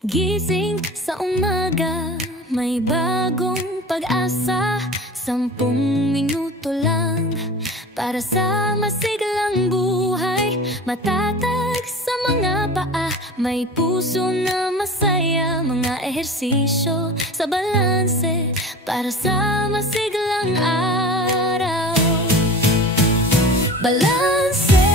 Gising sa umaga, may bagong pag-asa. 10 minuto lang para sa masiglang buhay. Matatag sa mga paa, may puso na masaya. Mga ehersisyo sa balanse para sa masiglang araw. Balanse,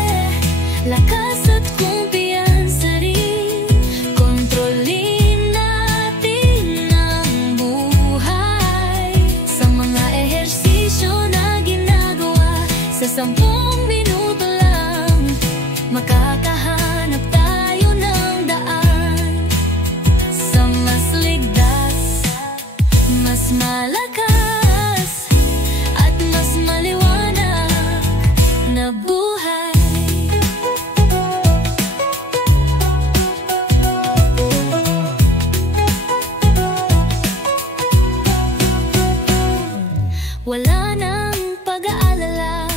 lakas at kumpiyansa rin. Kontrolin natin ang buhay sa mga ehersisyo na ginagawa. Sa 10 minuto lang, makakahanap tayo ng daan sa mas ligtas, mas malakas at mas maliwanag na buhay. Wala nang pag-aalala,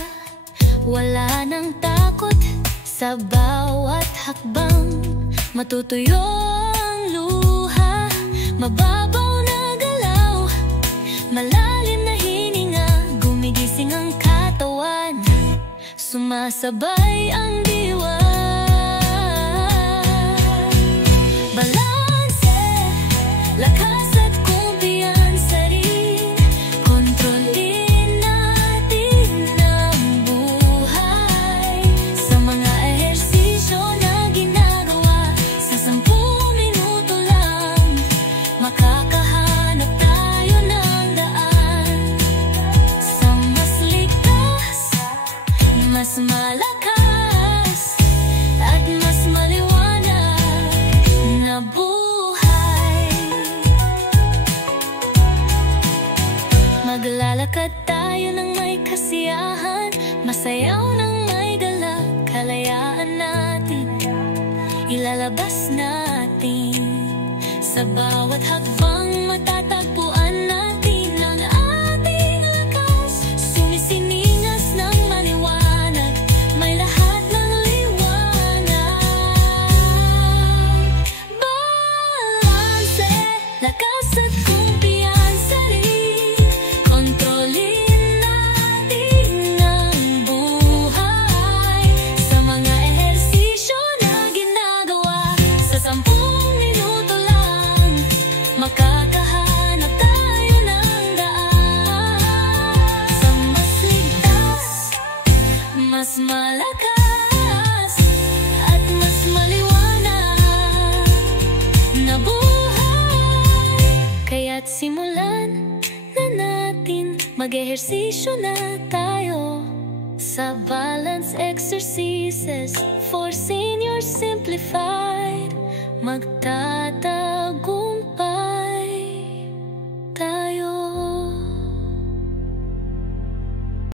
wala nang takot. Sa bawat hakbang, matutuyo ang luha. Mababaw na galaw, malalim na hininga. Gumigising ang katawan, sumasabay ang diwa. Balanse, lakas at kumpiyansa rin. Kontrolin natin ang buhay sa mga ehersisyo na ginagawa. Sa 10 minuto lang, makakahanap tayo ng daan sa mas ligtas, mas malakas at mas maliwanag na buhay. Maglalakad tayo ng may kasiyahan, masayaw ng may galak. Kalayaan natin, ilalabas natin. Sa bawat hakbang, matatagpuan natin ang ating lakas. Sumisiningas ng maliwanag, may lahat ng liwanag. Balanse, lakas at kumpiyansa rin. Kontrolin natin ang buhay sa mga ehersisyo na ginagawa. Sa 10 minuto lang, makakahanap tayo ng daan sa mas ligtas, mas malakas at mas maliwanag na buhay. Kaya't simulan na natin, mag-ehersisyo na tayo sa balance exercises for seniors simplified. Magtatago